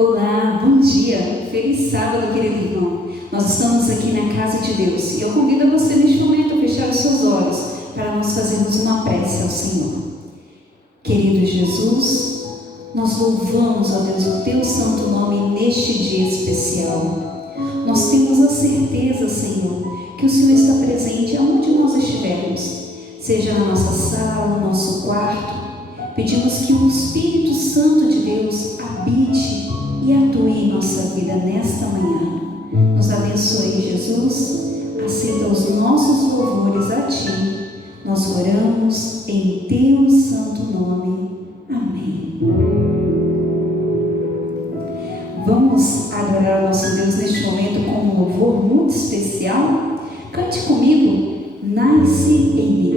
Olá, bom dia, feliz sábado, querido irmão. Nós estamos aqui na casa de Deus e eu convido a você neste momento a fechar os seus olhos para nós fazermos uma prece ao Senhor. Querido Jesus, nós louvamos, ó Deus, o teu santo nome neste dia especial. Nós temos a certeza, Senhor, que o Senhor está presente aonde nós estivermos, seja na nossa sala, no nosso quarto. Pedimos que o Espírito Santo de Deus habite e atue em nossa vida nesta manhã. Nos abençoe, Jesus. Aceita os nossos louvores a Ti. Nós oramos em Teu santo nome. Amém. Vamos adorar o nosso Deus neste momento com um louvor muito especial. Cante comigo, Nasce em mim.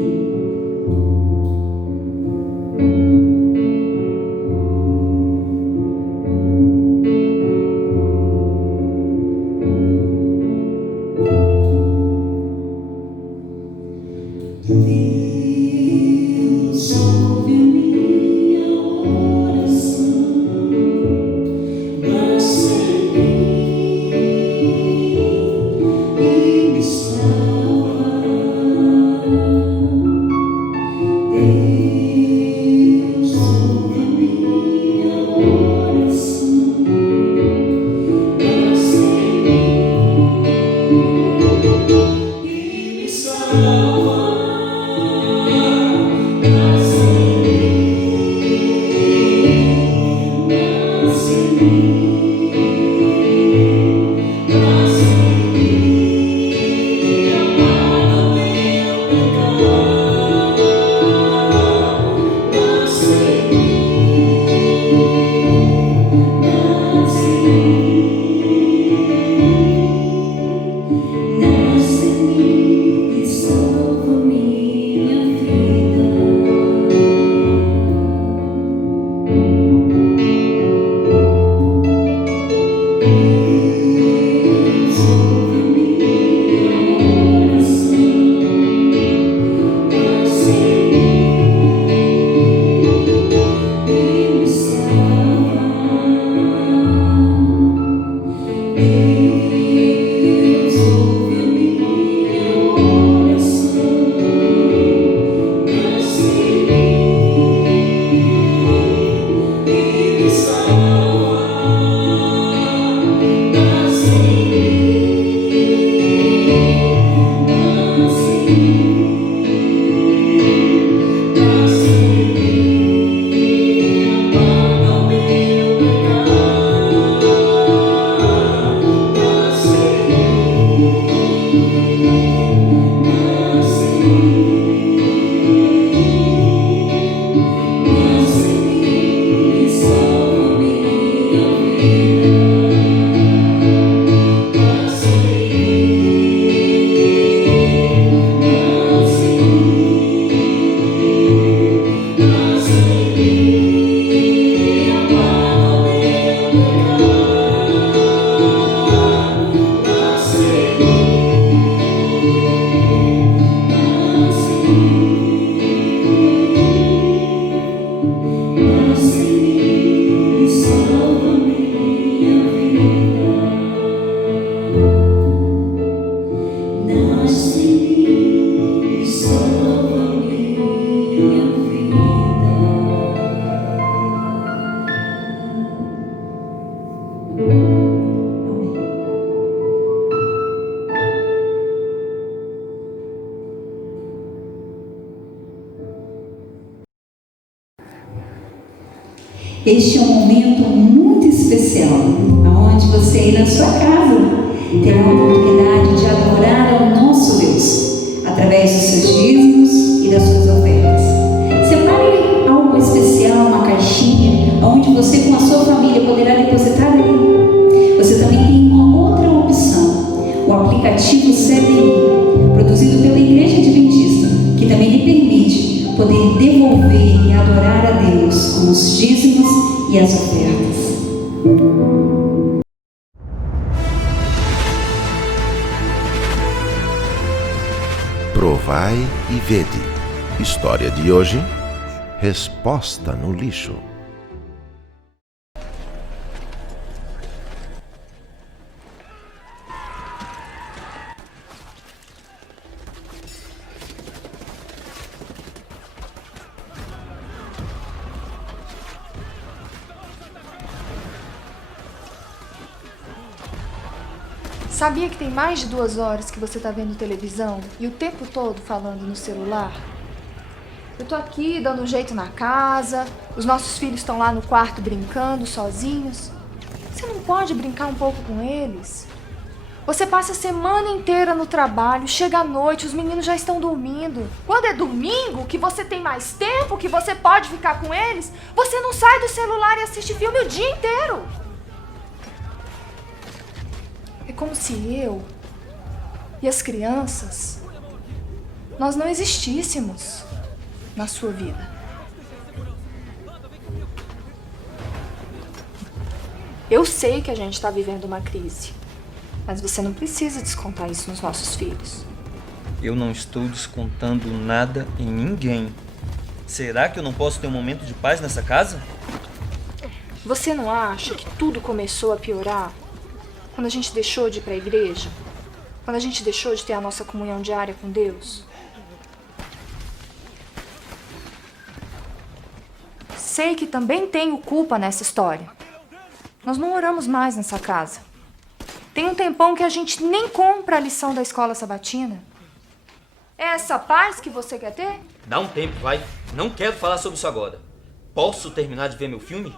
Este é um momento muito especial, onde você aí na sua casa terá a oportunidade de adorar ao nosso Deus, através dos seus dízimos e das suas ofertas. Separe algo especial, uma caixinha, onde você com a sua família poderá depositar ali. Você também tem uma outra opção, o aplicativo CDI, produzido pela Igreja Adventista, que também lhe permite poder devolver e adorar a Deus com os dízimos e as ofertas. Provai e vede. História de hoje: resposta no lixo. Sabia que tem mais de 2 horas que você está vendo televisão e o tempo todo falando no celular? Eu tô aqui dando um jeito na casa, os nossos filhos estão lá no quarto brincando sozinhos. Você não pode brincar um pouco com eles? Você passa a semana inteira no trabalho, chega à noite, os meninos já estão dormindo. Quando é domingo, que você tem mais tempo, que você pode ficar com eles, você não sai do celular e assiste filme o dia inteiro. É como se eu e as crianças, nós não existíssemos na sua vida. Eu sei que a gente está vivendo uma crise, mas você não precisa descontar isso nos nossos filhos. Eu não estou descontando nada em ninguém. Será que eu não posso ter um momento de paz nessa casa? Você não acha que tudo começou a piorar quando a gente deixou de ir para a igreja? Quando a gente deixou de ter a nossa comunhão diária com Deus? Sei que também tenho culpa nessa história. Nós não oramos mais nessa casa. Tem um tempão que a gente nem compra a lição da escola sabatina. É essa paz que você quer ter? Dá um tempo, vai. Não quero falar sobre isso agora. Posso terminar de ver meu filme?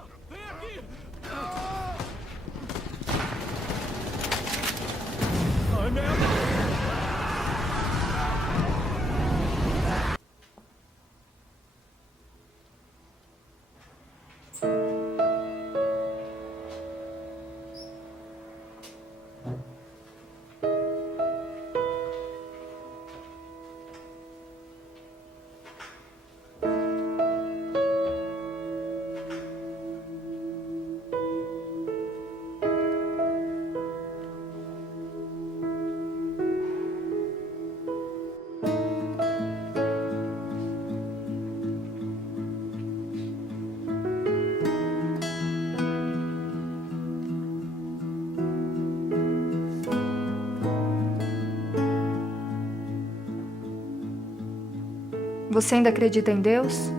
Você ainda acredita em Deus?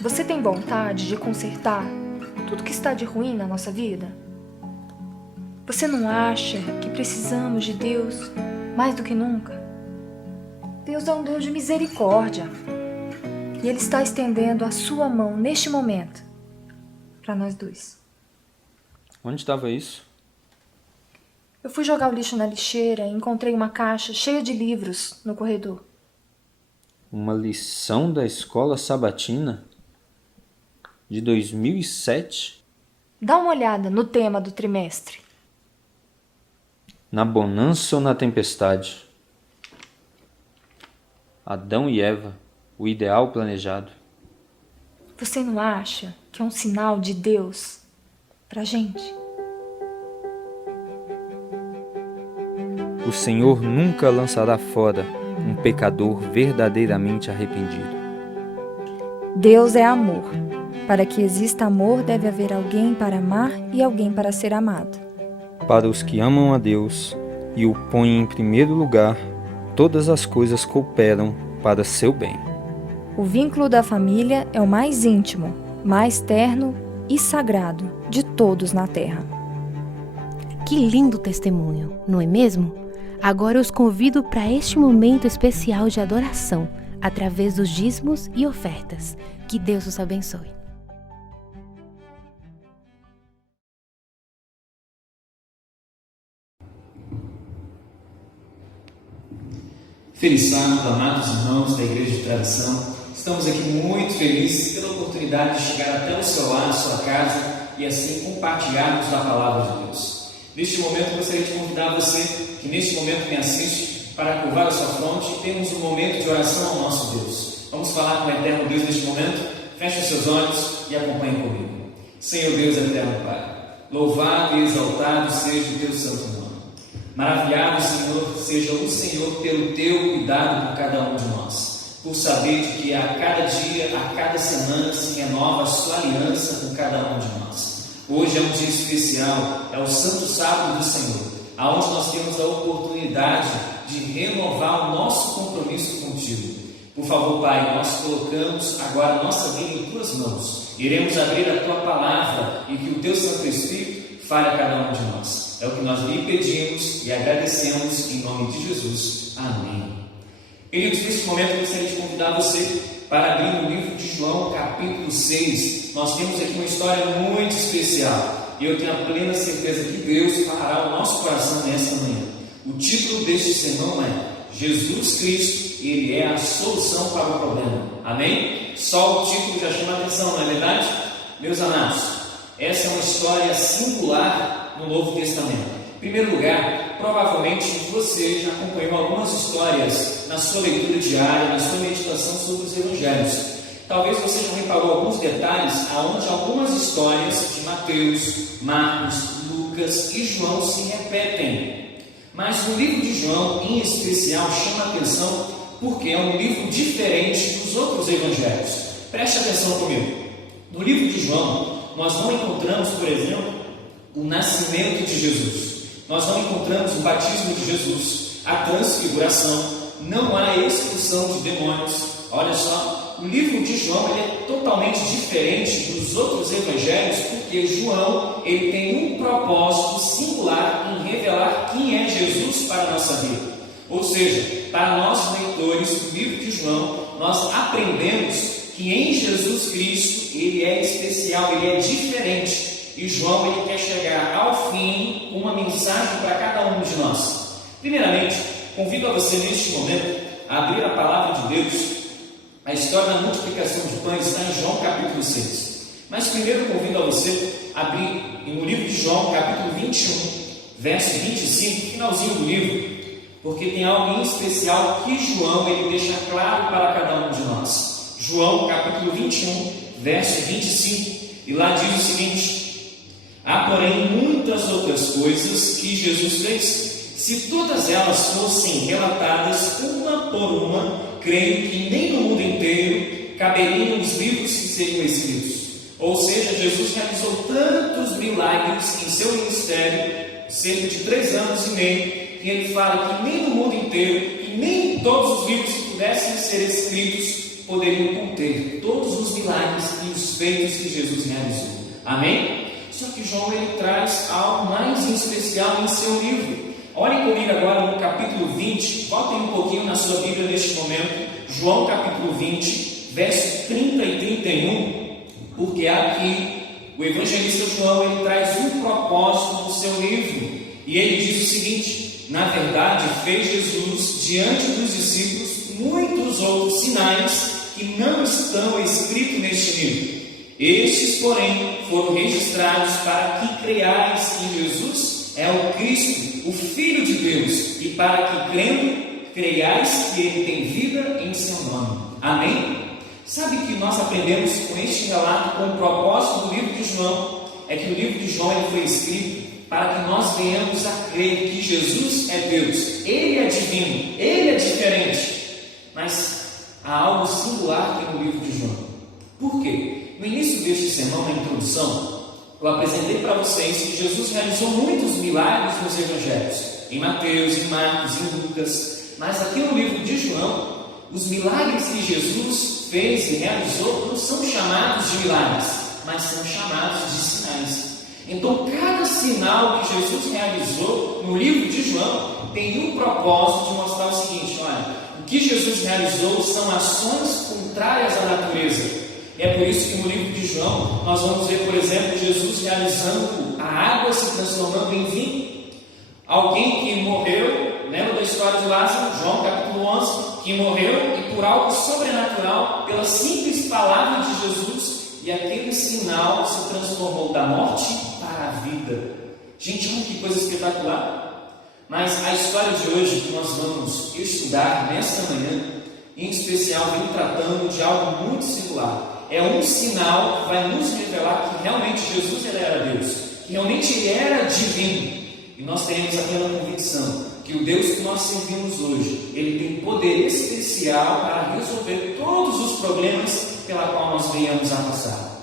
Você tem vontade de consertar tudo que está de ruim na nossa vida? Você não acha que precisamos de Deus mais do que nunca? Deus é um Deus de misericórdia. E Ele está estendendo a sua mão neste momento para nós dois. Onde estava isso? Eu fui jogar o lixo na lixeira e encontrei uma caixa cheia de livros no corredor. Uma lição da escola sabatina? De 2007? Dá uma olhada no tema do trimestre. Na bonança ou na tempestade? Adão e Eva, o ideal planejado. Você não acha que é um sinal de Deus pra gente? O Senhor nunca lançará fora um pecador verdadeiramente arrependido. Deus é amor. Para que exista amor, deve haver alguém para amar e alguém para ser amado. Para os que amam a Deus e o põem em primeiro lugar, todas as coisas cooperam para seu bem. O vínculo da família é o mais íntimo, mais terno e sagrado de todos na terra. Que lindo testemunho, não é mesmo? Agora eu os convido para este momento especial de adoração, através dos dízimos e ofertas. Que Deus os abençoe. Feliz sábado, amados irmãos da Igreja de Tradição. Estamos aqui muito felizes pela oportunidade de chegar até o seu lar, a sua casa e assim compartilharmos da Palavra de Deus. Neste momento, gostaria de convidar você que neste momento me assiste para curvar a sua fronte e temos um momento de oração ao nosso Deus. Vamos falar com o Eterno Deus neste momento? Feche os seus olhos e acompanhe comigo. Senhor Deus Eterno Pai, louvado e exaltado seja o Teu santo nome. Maravilhado, Senhor, seja o Senhor pelo Teu cuidado por cada um de nós, por saber de que a cada dia, a cada semana se renova a Sua aliança com cada um de nós. Hoje é um dia especial, é o Santo Sábado do Senhor, aonde nós temos a oportunidade de renovar o nosso compromisso contigo. Por favor, Pai, nós colocamos agora a nossa vida em Tuas mãos. Iremos abrir a Tua palavra e que o Teu Santo Espírito fale a cada um de nós. É o que nós lhe pedimos e agradecemos em nome de Jesus. Amém. Queridos, neste momento eu gostaria de convidar você para abrir no livro de João, capítulo 6. Nós temos aqui uma história muito especial e eu tenho a plena certeza que Deus fará o nosso coração nesta manhã. O título deste sermão é Jesus Cristo, Ele é a solução para o problema. Amém? Só o título já chama a atenção, não é verdade? Meus amados, essa é uma história singular no Novo Testamento. Em primeiro lugar, provavelmente você já acompanhou algumas histórias na sua leitura diária, na sua meditação sobre os Evangelhos. Talvez você já reparou alguns detalhes aonde algumas histórias de Mateus, Marcos, Lucas e João se repetem. Mas no livro de João, em especial, chama a atenção porque é um livro diferente dos outros evangelhos. Preste atenção comigo. No livro de João, nós não encontramos, por exemplo, o nascimento de Jesus. Nós não encontramos o batismo de Jesus, a transfiguração, não há expulsão de demônios. Olha só, o livro de João ele é totalmente diferente dos outros evangelhos, porque João ele tem um propósito singular em revelar quem é Jesus para a nossa vida. Ou seja, para nós leitores do livro de João, nós aprendemos que em Jesus Cristo ele é especial, ele é diferente. E João ele quer chegar ao fim com uma mensagem para cada um de nós. Primeiramente, convido a você neste momento a abrir a palavra de Deus. A história da multiplicação de pães está em João capítulo 6. Mas primeiro convido a você a abrir no livro de João capítulo 21, verso 25, finalzinho do livro, porque tem algo em especial que João ele deixa claro para cada um de nós. João capítulo 21, verso 25, e lá diz o seguinte: há, porém, muitas outras coisas que Jesus fez. Se todas elas fossem relatadas uma por uma, creio que nem no mundo inteiro caberiam os livros que seriam escritos. Ou seja, Jesus realizou tantos milagres em seu ministério, cerca de 3 anos e meio, que ele fala que nem no mundo inteiro e nem todos os livros que pudessem ser escritos poderiam conter todos os milagres e os feitos que Jesus realizou. Amém? Só que João ele traz algo mais em especial em seu livro. Olhem comigo agora no capítulo 20, voltem um pouquinho na sua Bíblia neste momento, João capítulo 20, verso 30 e 31, porque aqui o evangelista João ele traz um propósito no seu livro, e ele diz o seguinte: na verdade fez Jesus diante dos discípulos muitos outros sinais que não estão escritos neste livro. Estes, porém, foram registrados para que creiais que Jesus é o Cristo, o Filho de Deus, e para que, crendo, creiais que Ele tem vida em seu nome. Amém? Sabe que nós aprendemos com este relato, com o propósito do livro de João, é que o livro de João ele foi escrito para que nós venhamos a crer que Jesus é Deus, Ele é divino, Ele é diferente. Mas há algo singular aqui no livro de João. Por quê? No início deste sermão, na introdução, eu apresentei para vocês que Jesus realizou muitos milagres nos evangelhos, em Mateus, em Marcos, em Lucas, mas aqui no livro de João, os milagres que Jesus fez e realizou não são chamados de milagres, mas são chamados de sinais. Então, cada sinal que Jesus realizou no livro de João tem um propósito de mostrar o seguinte: olha, o que Jesus realizou são ações contrárias à natureza. É por isso que no livro de João nós vamos ver, por exemplo, Jesus realizando a água se transformando em vinho. Alguém que morreu, lembra da história de Lázaro, João capítulo 11, que morreu e por algo sobrenatural, pela simples palavra de Jesus, e aquele sinal se transformou da morte para a vida. Gente, olha que coisa espetacular. Mas a história de hoje que nós vamos estudar nesta manhã, em especial, vem tratando de algo muito singular. É um sinal que vai nos revelar que realmente Jesus ele era Deus, que realmente Ele era divino. E nós teremos aquela convicção que o Deus que nós servimos hoje, Ele tem poder especial para resolver todos os problemas pela qual nós venhamos a passar.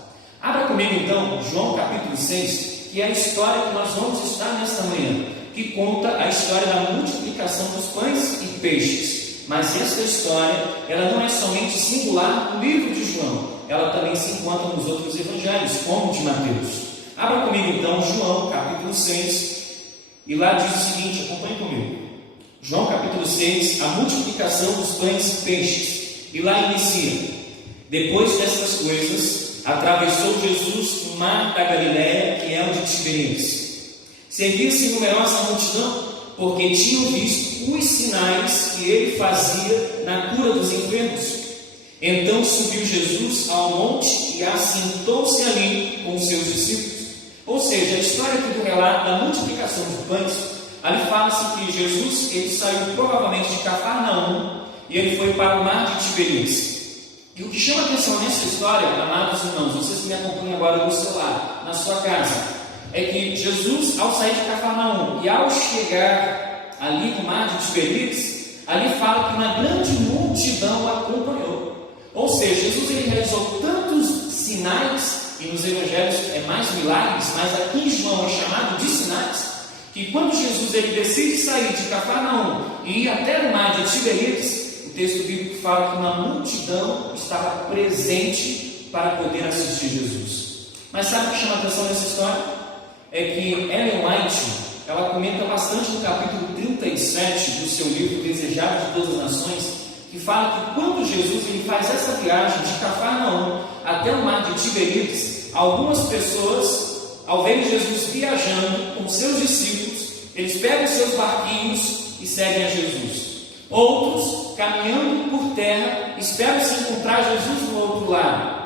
Abra comigo então João capítulo 6, que é a história que nós vamos estudar nesta manhã, que conta a história da multiplicação dos pães e peixes. Mas essa história, ela não é somente singular no livro de João, ela também se encontra nos outros evangelhos, como o de Mateus. Abra comigo então João capítulo 6, e lá diz o seguinte, acompanhe comigo. João capítulo 6, a multiplicação dos pães e peixes. E lá inicia: depois destas coisas, atravessou Jesus o mar da Galiléia, que é o de Tiberíades. Servia-se numerosa multidão, porque tinham visto os sinais que ele fazia na cura dos enfermos. Então subiu Jesus ao monte e assentou-se ali com os seus discípulos. Ou seja, a história aqui do relato da multiplicação de pães, ali fala-se que Jesus ele saiu provavelmente de Cafarnaum e ele foi para o mar de Tiberíades. E o que chama atenção nessa história, amados irmãos, vocês que me acompanham agora no celular, na sua casa, é que Jesus, ao sair de Cafarnaum e ao chegar ali no mar de Tiberíades, ali fala que uma grande multidão o acompanhou. Ou seja, Jesus ele realizou tantos sinais, e nos evangelhos é mais milagres, mas aqui em João é chamado de sinais, que quando Jesus ele decide sair de Cafarnaum e ir até o mar de Tiberíades, o texto bíblico fala que uma multidão estava presente para poder assistir Jesus. Mas sabe o que chama a atenção nessa história? É que Ellen White, ela comenta bastante no capítulo 37 do seu livro Desejado de Todas as Nações, que fala que quando Jesus ele faz essa viagem de Cafarnaum até o mar de Tiberíades, algumas pessoas, ao verem Jesus viajando com seus discípulos, eles pegam seus barquinhos e seguem a Jesus. Outros, caminhando por terra, esperam se encontrar Jesus no outro lado.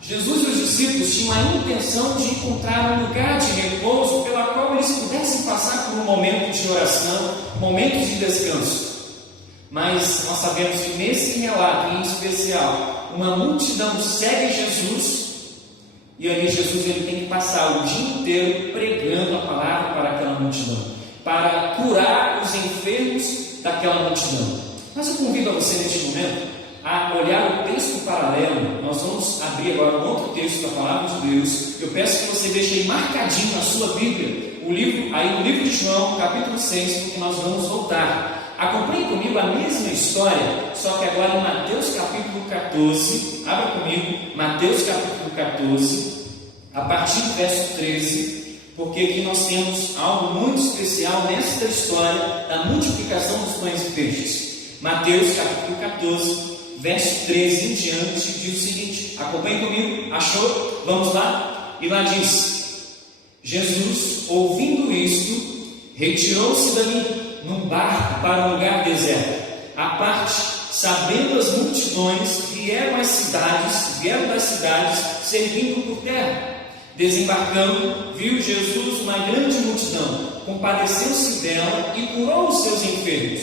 Jesus e os discípulos tinham a intenção de encontrar um lugar de repouso pela qual eles pudessem passar por um momento de oração, momentos de descanso. Mas nós sabemos que nesse relato em especial, uma multidão segue Jesus, e ali Jesus ele tem que passar o dia inteiro pregando a palavra para aquela multidão, para curar os enfermos daquela multidão. Mas eu convido a você neste momento a olhar o texto paralelo. Nós vamos abrir agora um outro texto da palavra de Deus. Eu peço que você deixe aí marcadinho na sua Bíblia o livro de João, capítulo 6, porque nós vamos voltar. Acompanhe comigo a mesma história, só que agora em Mateus capítulo 14. Abra comigo Mateus capítulo 14, a partir do verso 13, porque aqui nós temos algo muito especial nesta história da multiplicação dos pães e peixes. Mateus capítulo 14, verso 13 em diante, diz o seguinte: acompanhe comigo, achou? Vamos lá? E lá diz: Jesus, ouvindo isto, retirou-se dali num barco para um lugar deserto, à parte, sabendo as multidões, vieram das cidades, servindo por terra. Desembarcando, viu Jesus uma grande multidão, compadeceu-se dela e curou os seus enfermos.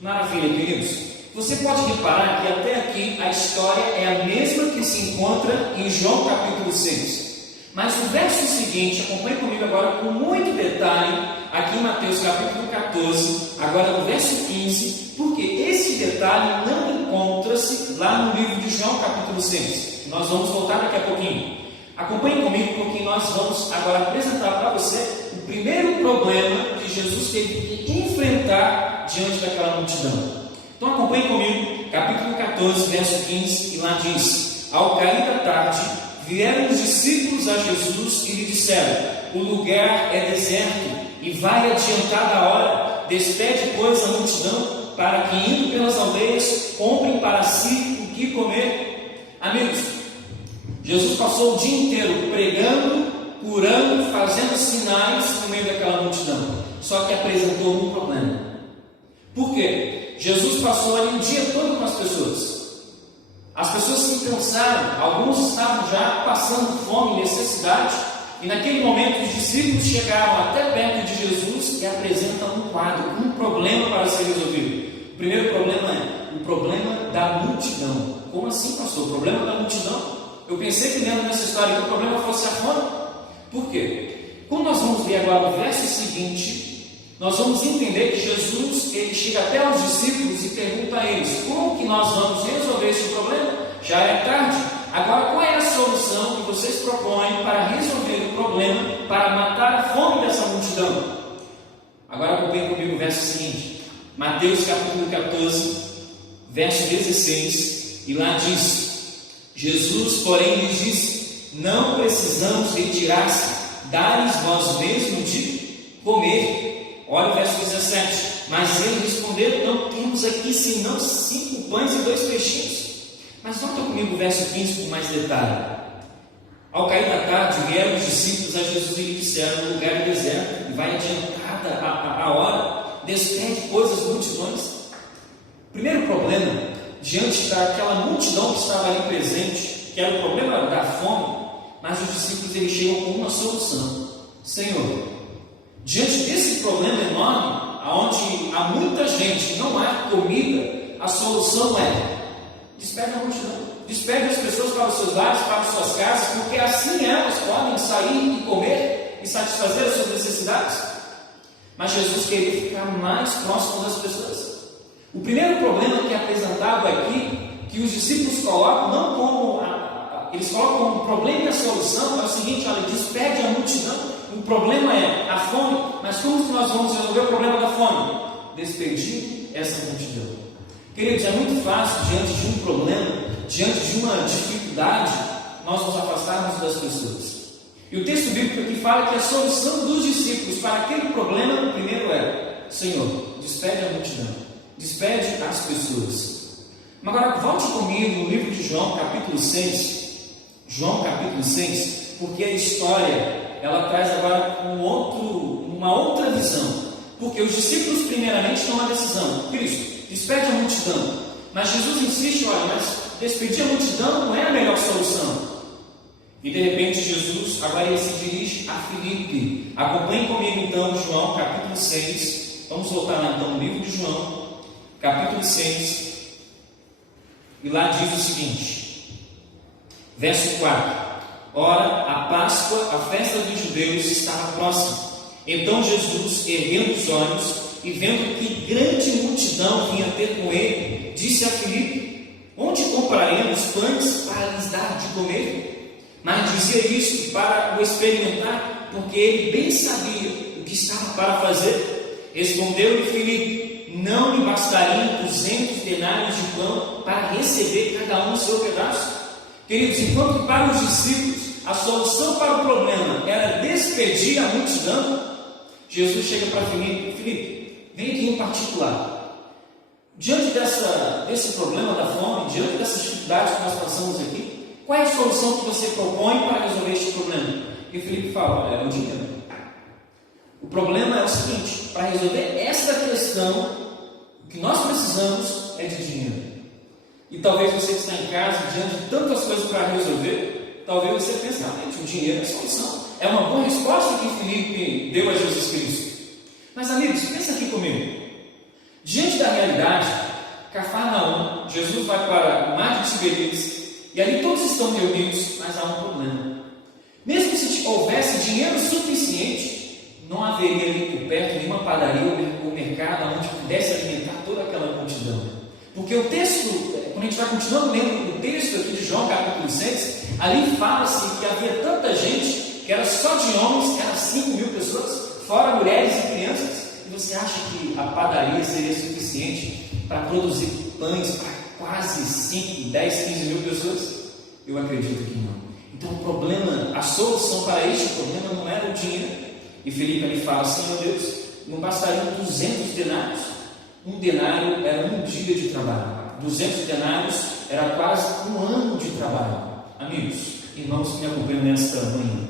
Maravilha, queridos. Você pode reparar que até aqui a história é a mesma que se encontra em João capítulo 6. Mas o verso seguinte, acompanhe comigo agora com muito detalhe, aqui em Mateus capítulo 14, agora no verso 15, porque esse detalhe não encontra-se lá no livro de João capítulo 6. Nós vamos voltar daqui a pouquinho. Acompanhe comigo, porque nós vamos agora apresentar para você o primeiro problema que Jesus teve que enfrentar diante daquela multidão. Então acompanhe comigo, capítulo 14, verso 15, e lá diz: ao cair da tarde, vieram os discípulos a Jesus e lhe disseram: o lugar é deserto e vai adiantada a hora, despede, pois, a multidão, para que, indo pelas aldeias, comprem para si o que comer. Amigos, Jesus passou o dia inteiro pregando, curando, fazendo sinais no meio daquela multidão, só que apresentou um problema. Por quê? Jesus passou ali o dia todo com as pessoas. As pessoas se cansaram, alguns estavam já passando fome e necessidade, e naquele momento os discípulos chegaram até perto de Jesus e apresentam um quadro, um problema para ser resolvido. O primeiro problema é o problema da multidão. Como assim, pastor? O problema da multidão? Eu pensei que dentro dessa história que o problema fosse a fome. Por quê? Quando nós vamos ver agora o verso seguinte, nós vamos entender que Jesus ele chega até aos discípulos e pergunta a eles: como que nós vamos resolver esse problema? Já é tarde. Agora, qual é a solução que vocês propõem para resolver o problema, para matar a fome dessa multidão? Agora acompanhe comigo o verso seguinte, Mateus capítulo 14, verso 16, e lá diz: Jesus, porém, lhes disse: não precisamos retirar-se, dá-lhes vós mesmo de comer. Olha o verso 17. Mas eles responderam: não temos aqui senão 5 pães e 2 peixinhos. Mas nota comigo o verso 15 com mais detalhe. Ao cair da tarde, vieram os discípulos a Jesus e lhe disseram: no lugar deserto, e vai adiantada a hora, despede, pois, as multidões. Primeiro problema, diante daquela multidão que estava ali presente, que era o problema da fome, mas os discípulos eles chegam com uma solução. Senhor, diante desse problema enorme, onde há muita gente e não há comida, a solução é: despede a multidão, despede as pessoas para os seus lares, para as suas casas, porque assim elas podem sair e comer e satisfazer as suas necessidades. Mas Jesus queria ficar mais próximo das pessoas. O primeiro problema que é apresentado aqui, que os discípulos colocam, não como eles colocam como problema e a solução, é o seguinte: olha, despede a multidão. O problema é a fome, mas como que nós vamos resolver o problema da fome? Despedir essa multidão. Queridos, é muito fácil, diante de um problema, diante de uma dificuldade, nós nos afastarmos das pessoas. E o texto bíblico aqui fala que a solução dos discípulos para aquele problema, primeiro é: Senhor, despede a multidão, despede as pessoas. Mas agora volte comigo no livro de João, capítulo 6. João, capítulo 6, porque a história, ela traz agora uma outra visão. Porque os discípulos, primeiramente, tomam a decisão: Cristo, despede a multidão. Mas Jesus insiste: olha, mas despedir a multidão não é a melhor solução. E de repente Jesus, agora ele se dirige a Filipe. Acompanhe comigo então João capítulo 6. Vamos voltar lá então no livro de João, capítulo 6. E lá diz o seguinte, verso 4: ora, a Páscoa, a festa dos judeus, estava próxima. Então Jesus, erguendo os olhos e vendo que grande multidão vinha ter com ele, disse a Filipe: onde compraremos pães para lhes dar de comer? Mas dizia isto para o experimentar, porque ele bem sabia o que estava para fazer. Respondeu-lhe Filipe: não me bastariam 200 denários de pão para receber cada um o seu pedaço? Queridos, enquanto para os discípulos a solução para o problema era despedir a multidão, Jesus chega para Filipe: Filipe, vem aqui em particular. Diante desse problema da fome, diante dessas dificuldades que nós passamos aqui, qual é a solução que você propõe para resolver este problema? E Filipe fala: é o dinheiro. O problema é o seguinte: para resolver esta questão, o que nós precisamos é de dinheiro. E talvez você que está em casa, diante de tantas coisas para resolver, talvez você pense: realmente, o dinheiro é a solução. É uma boa resposta que Filipe deu a Jesus Cristo. Mas amigos, pensa aqui comigo. Diante da realidade, Cafarnaum, Jesus vai para o mar de Tiberíades, e ali todos estão reunidos, mas há um problema. Mesmo se houvesse dinheiro suficiente, não haveria ali por perto nenhuma padaria ou mercado onde pudesse alimentar toda aquela multidão. Porque o texto, quando a gente vai continuando lendo o texto aqui de João capítulo 6, ali fala-se que havia tanta gente, que era só de homens, eram 5.000 pessoas, fora mulheres e crianças. E você acha que a padaria seria suficiente para produzir pães para quase 5, 10, 15 mil pessoas? Eu acredito que não. Então o problema, a solução para este problema não era o dinheiro. E Filipe ali fala: Senhor Deus, não bastariam 200 denários? Um denário era um dia de trabalho. 200 denários era quase um ano de trabalho. Amigos, irmãos que me acompanham nesta manhã,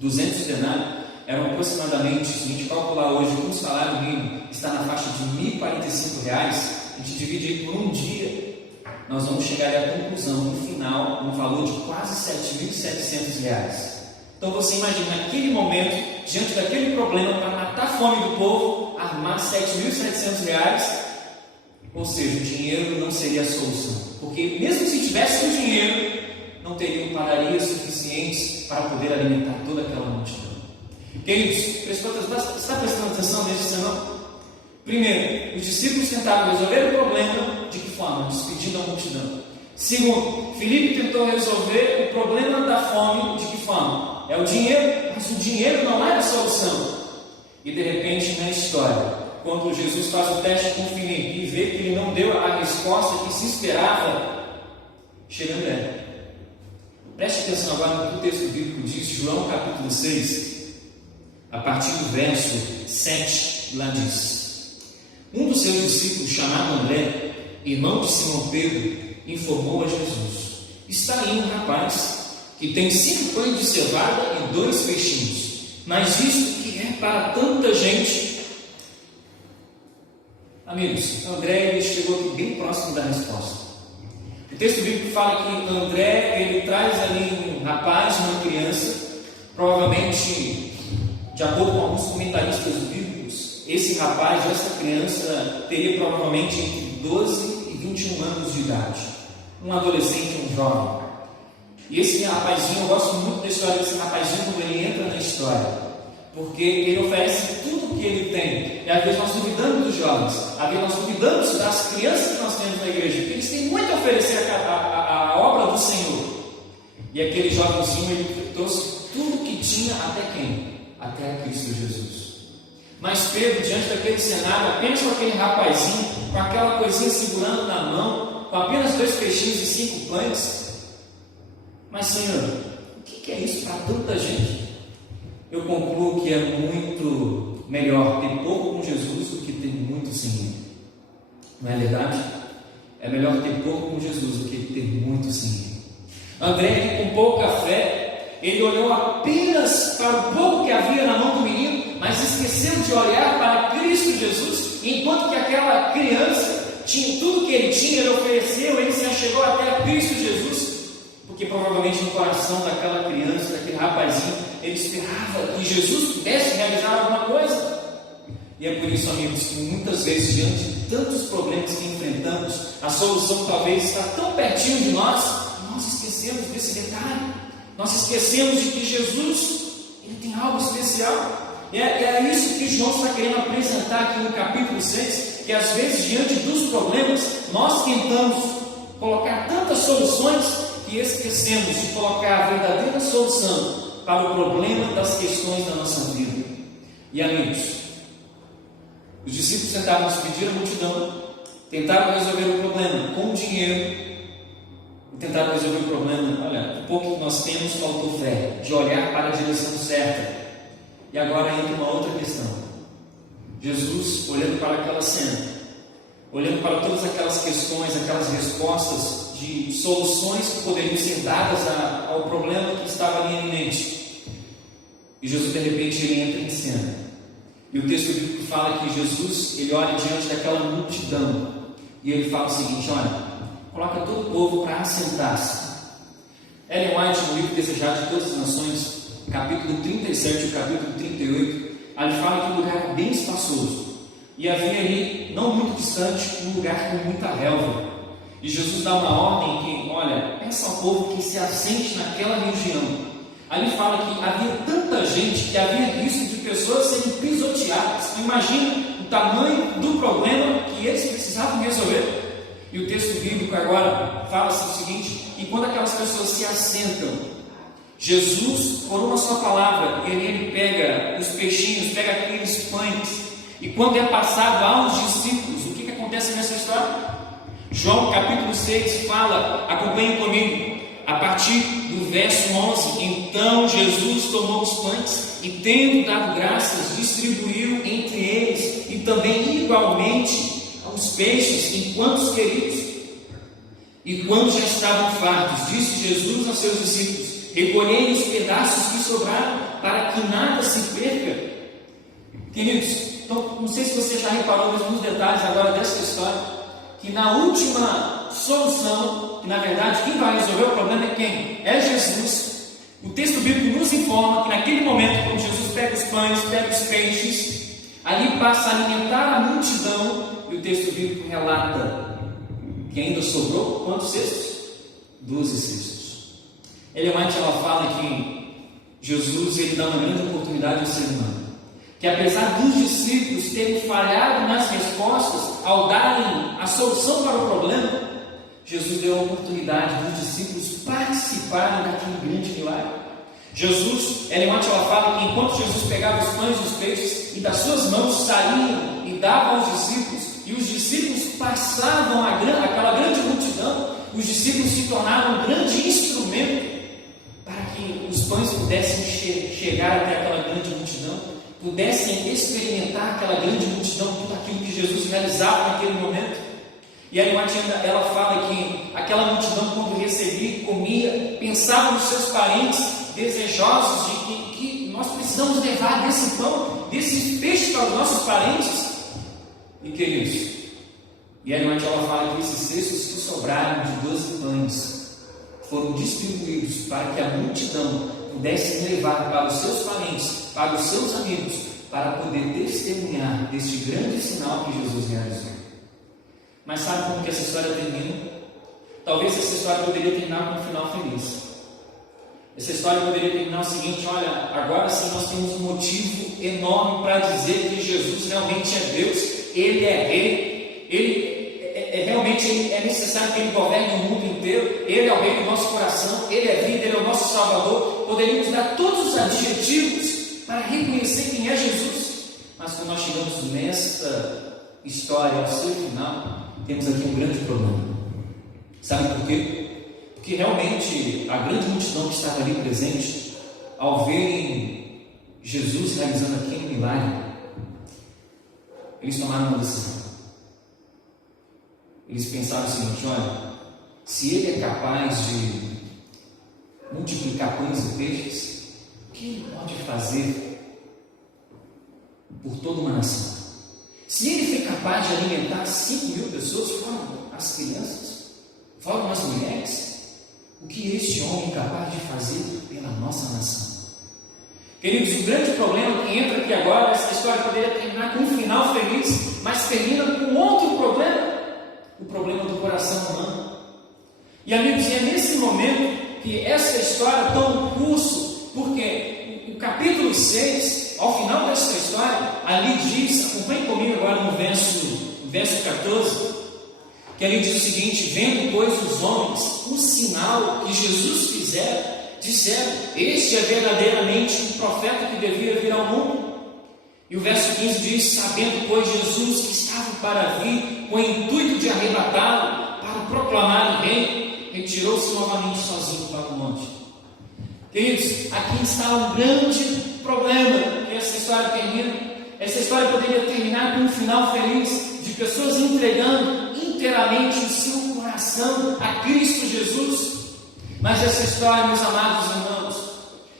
200 denários eram aproximadamente, se a gente calcular hoje, um salário mínimo está na faixa de R$ 1.045, a gente divide por um dia, nós vamos chegar à conclusão, no final, um valor de quase R$ 7.700. Então você imagina, naquele momento, diante daquele problema, para matar a fome do povo, armar R$ 7.700, ou seja, o dinheiro não seria a solução. Porque mesmo se tivesse o dinheiro, não teriam padarias suficientes para poder alimentar toda aquela multidão. Queridos, está prestando atenção nesse sermão? Primeiro, os discípulos tentaram resolver o problema de que forma? Despedindo a multidão. Segundo, Filipe tentou resolver o problema da fome de que forma? É o dinheiro, mas o dinheiro não era a solução. E de repente, na história, quando Jesus faz o teste com Filipe e vê que ele não deu a resposta que se esperava, chega André. Preste atenção agora no que o texto bíblico diz, João capítulo 6, a partir do verso 7, lá diz: um dos seus discípulos, chamado André, irmão de Simão Pedro, informou a Jesus: está aí um rapaz que tem 5 pães de cevada e 2 peixinhos, mas isto que é para tanta gente. Amigos, André ele chegou aqui bem próximo da resposta. O texto bíblico fala que André ele traz ali um rapaz, uma criança, provavelmente, de acordo com alguns comentaristas bíblicos, esse rapaz, essa criança, teria provavelmente entre 12 e 21 anos de idade, um adolescente, um jovem. E esse rapazinho, eu gosto muito da história desse rapazinho quando ele entra na história, porque ele oferece tudo o que ele tem. E às vezes nós duvidamos dos jovens, às vezes nós duvidamos das crianças que nós temos na igreja, porque eles têm muito a oferecer a obra do Senhor. E aquele jovenzinho, ele trouxe tudo o que tinha até quem? Até a Cristo Jesus. Mas Pedro, diante daquele cenário, apenas com aquele rapazinho, com aquela coisinha segurando na mão, com apenas 2 peixinhos e 5 pães, mas Senhor, o que é isso para tanta gente? Eu concluo que é muito melhor ter pouco com Jesus do que ter muito sem Ele. Não é verdade? É melhor ter pouco com Jesus do que ter muito sem Ele. André, com pouca fé, ele olhou apenas para o pouco que havia na mão do menino, mas esqueceu de olhar para Cristo Jesus, enquanto que aquela criança tinha tudo que ele tinha, ele ofereceu, ele se achegou até Cristo Jesus, porque provavelmente no coração daquela criança, daquele rapazinho, ele esperava que Jesus pudesse realizar alguma coisa. E é por isso, amigos, que muitas vezes, diante de tantos problemas que enfrentamos, a solução talvez está tão pertinho de nós, nós esquecemos desse detalhe. Nós esquecemos de que Jesus, ele tem algo especial. E é isso que João está querendo apresentar aqui no capítulo 6, que às vezes, diante dos problemas, nós tentamos colocar tantas soluções que esquecemos de colocar a verdadeira solução para o problema das questões da nossa vida. E amigos, os discípulos tentaram despedir a multidão, tentaram resolver o problema com dinheiro, e tentaram resolver o problema, olha, o pouco que nós temos faltou fé, de olhar para a direção certa. E agora entra uma outra questão. Jesus, olhando para aquela cena, olhando para todas aquelas questões, aquelas respostas de soluções que poderiam ser dadas ao problema que estava ali iminente. E Jesus, de repente, ele entra em cena. E o texto bíblico fala que Jesus, ele olha diante daquela multidão e ele fala o seguinte: olha, coloca todo o povo para assentar-se. Ellen White, no livro Desejado de Todas as Nações, capítulo 37 e capítulo 38, ele fala que o lugar era bem espaçoso. E havia ali, não muito distante, um lugar com muita relva. E Jesus dá uma ordem que, olha, peça ao povo que se assente naquela região. Ali fala que havia tanta gente que havia risco de pessoas serem pisoteadas. Imagina o tamanho do problema que eles precisavam resolver. E o texto bíblico agora fala-se o seguinte: que quando aquelas pessoas se assentam, Jesus, por uma só palavra, ele pega os peixinhos, pega aqueles pães, e quando é passado aos discípulos, o que acontece nessa história? João capítulo 6 fala, acompanhem comigo, a partir do verso 11: então Jesus tomou os pães e, tendo dado graças, distribuiu entre eles, e também igualmente os peixes, enquanto os queridos. E quando já estavam fartos, disse Jesus aos seus discípulos: recolhei os pedaços que sobraram, para que nada se perca. Queridos, então, não sei se você já reparou nos detalhes agora dessa história, que na última solução, que na verdade quem vai resolver o problema é quem? É Jesus. O texto bíblico nos informa que naquele momento, quando Jesus pega os pães, pega os peixes, ali passa a alimentar a multidão, e o texto bíblico relata que ainda sobrou quantos cestos? 12 cestos. Ellen White, ela fala que Jesus, ele dá uma grande oportunidade ao ser humano, que apesar dos discípulos terem falhado nas respostas ao darem a solução para o problema, Jesus deu a oportunidade dos discípulos participarem daquele grande milagre. Jesus, Ellen White, ela fala que enquanto Jesus pegava os pães e os peixes e das suas mãos saíam e dava aos discípulos, e os discípulos passavam aquela grande multidão, os discípulos se tornaram um grande instrumento para que os pães pudessem chegar até aquela grande multidão, pudessem experimentar aquela grande multidão, tudo aquilo que Jesus realizava naquele momento. E aí ela fala que aquela multidão, quando recebia, comia, pensava nos seus parentes, desejosos de que nós precisamos levar desse pão, desse peixe para os nossos parentes. E queridos, e aí ela fala que esses cestos que sobraram de 12 pães foram distribuídos para que a multidão pudesse levar para os seus parentes, para os seus amigos, para poder testemunhar deste grande sinal que Jesus realizou. Mas sabe como que essa história termina? Talvez essa história poderia terminar com um final feliz. Essa história poderia terminar o seguinte: olha, agora sim nós temos um motivo enorme para dizer que Jesus realmente é Deus, Ele é Rei, Ele realmente é necessário que Ele governe o mundo inteiro, Ele é o Rei do nosso coração, Ele é vida, Ele é o nosso Salvador. Poderíamos dar todos os adjetivos para reconhecer quem é Jesus, mas quando nós chegamos nesta história ao seu final, temos aqui um grande problema. Sabe por quê? Porque realmente a grande multidão que estava ali presente, ao verem Jesus realizando aquele milagre, eles tomaram uma decisão. Eles pensaram o seguinte: olha, se Ele é capaz de multiplicar pães e peixes, o que Ele pode fazer por toda uma nação? Se Ele foi capaz de alimentar 5.000 pessoas, fora as crianças, fora as mulheres, o que este homem é capaz de fazer pela nossa nação? Queridos, o grande problema que entra aqui agora, essa história poderia terminar com um final feliz, mas termina com outro problema, o problema do coração humano. E amigos, é nesse momento que essa história toma um curso, porque o capítulo 6, ao final dessa história, ali diz, acompanhe comigo agora no verso 14, que ali diz o seguinte: vendo, pois, os homens o sinal que Jesus fizera, disseram: este é verdadeiramente um profeta que devia vir ao mundo. E o verso 15 diz: sabendo, pois, Jesus que estava para vir, com o intuito de arrebatá-lo, para proclamar o rei, retirou-se novamente sozinho para o monte. Queridos, aqui está um grande problema que essa história termina. Essa história poderia terminar com um final feliz, de pessoas entregando inteiramente o seu coração a Cristo Jesus. Mas essa história, meus amados irmãos,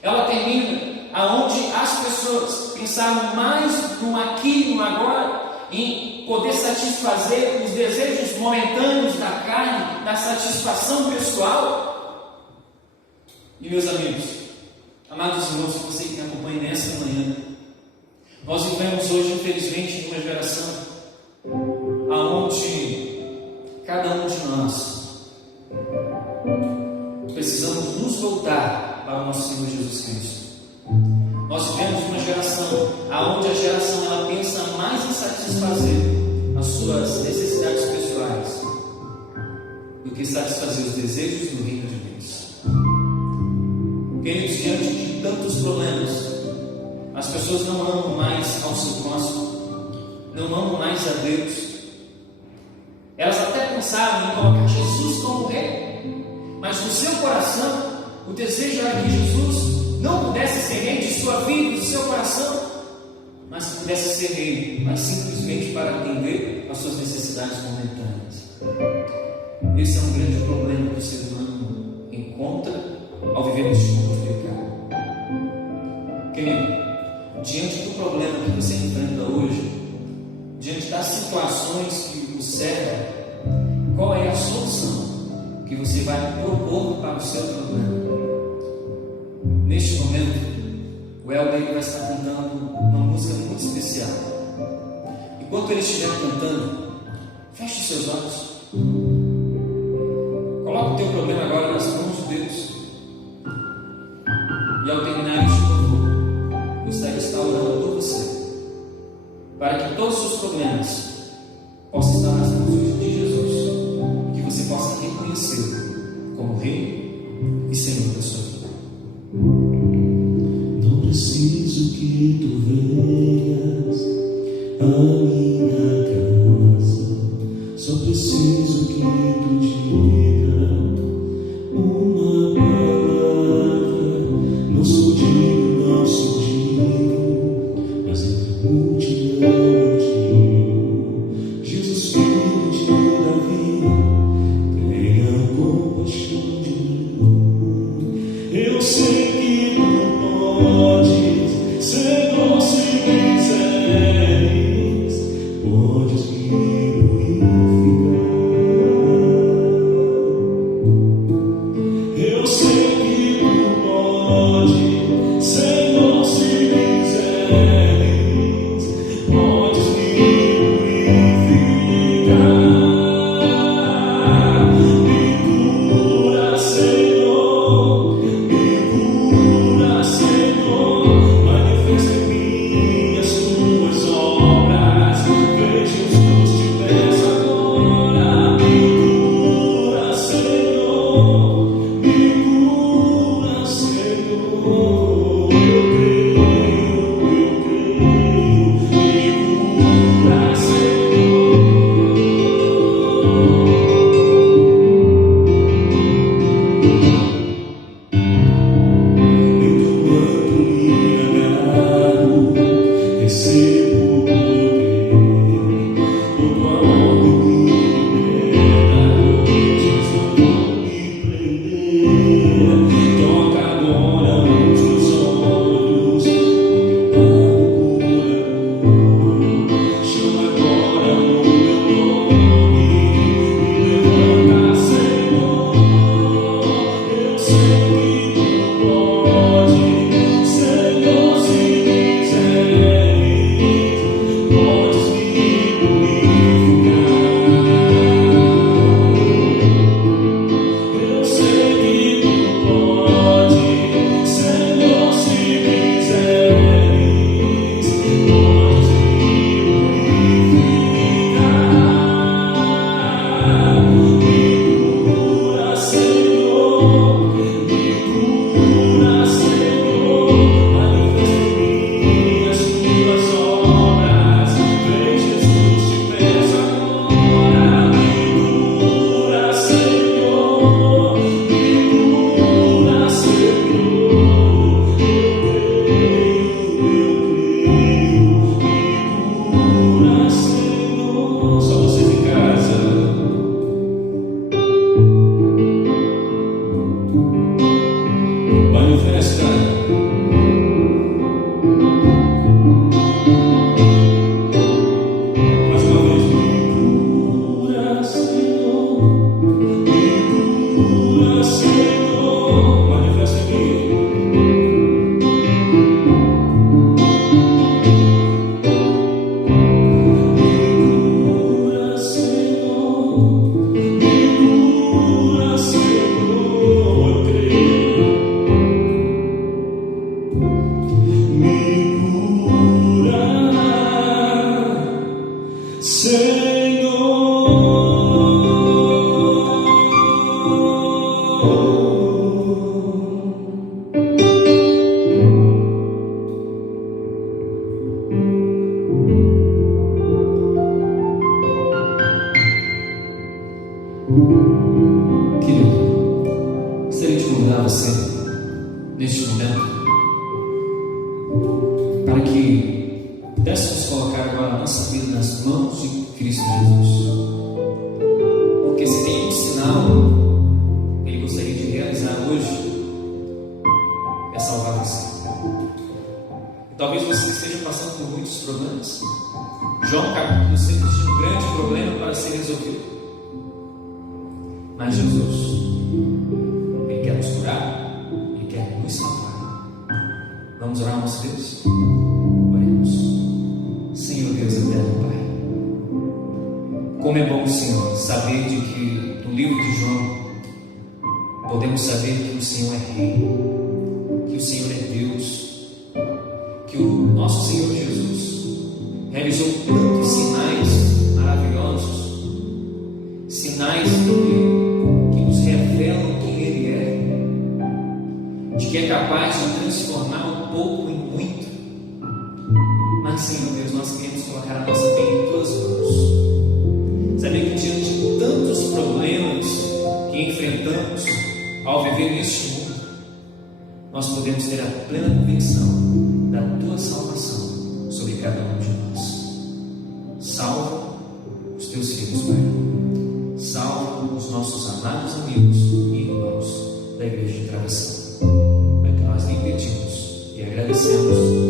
ela termina aonde as pessoas pensaram mais no aqui e no agora, em poder satisfazer os desejos momentâneos da carne, da satisfação pessoal. E meus amigos, amados irmãos, você que me acompanha nessa manhã, nós vivemos hoje, infelizmente, numa geração aonde cada um de nós precisamos nos voltar para o nosso Senhor Jesus Cristo. Nós vivemos uma geração aonde a geração ela pensa mais em satisfazer as suas necessidades pessoais do que satisfazer os desejos do reino de Deus. Queridos, diante de tantos problemas, as pessoas não amam mais ao seu próximo, não amam mais a Deus. Elas até pensaram em colocar Jesus como rei, mas no seu coração o desejo era que Jesus não pudesse ser rei de sua vida, do seu coração, mas que pudesse ser rei, mas simplesmente para atender às suas necessidades momentâneas. Esse é um grande problema que o ser humano encontra ao viver neste mundo de pecado. Querido, diante do problema que você enfrenta hoje, diante das situações que o cercam, qual é a solução que você vai propor para o seu problema? Neste momento, o Helder vai estar cantando uma música muito especial. Enquanto ele estiver cantando, feche os seus olhos. Coloque o teu problema agora nas mãos de Deus. E ao terminar este louvor, gostaria de estar orando por você, para que todos os seus problemas possam estar nas mãos de Jesus, e que você possa reconhecê-lo como Rei e Senhor da sua vida. preciso que tu venhas à minha casa, só preciso que tu diga uma palavra. Não sou digno, não sou digno, mas entre a multidão eu digo: Jesus, filho de Davi, tenha compaixão de mim. Eu sei que tu podes ser doce e quiseres, podes me purificar. Eu sei que tu podes ser doce e quiseres, podes me purificar. Me cura, Senhor, manifesta em mim as tuas obras. Vejo os que te peço agora. Me cura, Senhor, Senhor. Eu creio, me cura, Senhor. Em teu manto me agarro, recebo poder, por tua ordem me libera, diz não me prender. Toca agora os meus olhos, o meu curador, chama agora o meu nome, me levanta, Senhor. Eu sei que tu podes ser doce e quiseres, podes me purificar. Eu sei que tu podes ser doce e quiseres, podes me purificar. Me cura, Senhor, manifesta em mim as tuas obras. Vem, Jesus, te peço agora. Me cura, Senhor, me cura, Senhor. Só vocês em casa. Manifesta. Mais uma vez, me cura, Senhor, manifesta em mim. Me cura, Senhor, eu creio. Me cura, Senhor. Querido, gostaria de convidar você, neste momento, para que pudéssemos colocar agora a nossa vida nas mãos de Cristo Jesus. Porque se tem um sinal que Ele gostaria de realizar hoje, é salvar você. E talvez você esteja passando por muitos problemas. João capítulo 6 tinha um grande problema para ser resolvido. Mas Jesus, Ele quer nos curar, Ele quer nos salvar. Vamos orar ao nosso Deus? Oremos. Senhor Deus eterno, Pai, como é bom, Senhor, saber de que no livro de João podemos saber que o Senhor é Rei, que o Senhor é Deus, que o nosso Senhor Jesus realizou tantos sinais maravilhosos, sinais que nos revelam quem Ele é, de que é capaz de transformar o pouco em muito. Mas, Senhor Deus, nós queremos colocar a nossa vida em Tuas mãos. Saber que diante de tantos problemas que enfrentamos ao viver neste mundo, nós podemos ter a plena convicção da Tua salvação sobre cada um de nós. Salva os Teus filhos, Pai. Salva os nossos amados amigos e irmãos da Igreja de Travessão. É que nós lhe pedimos e agradecemos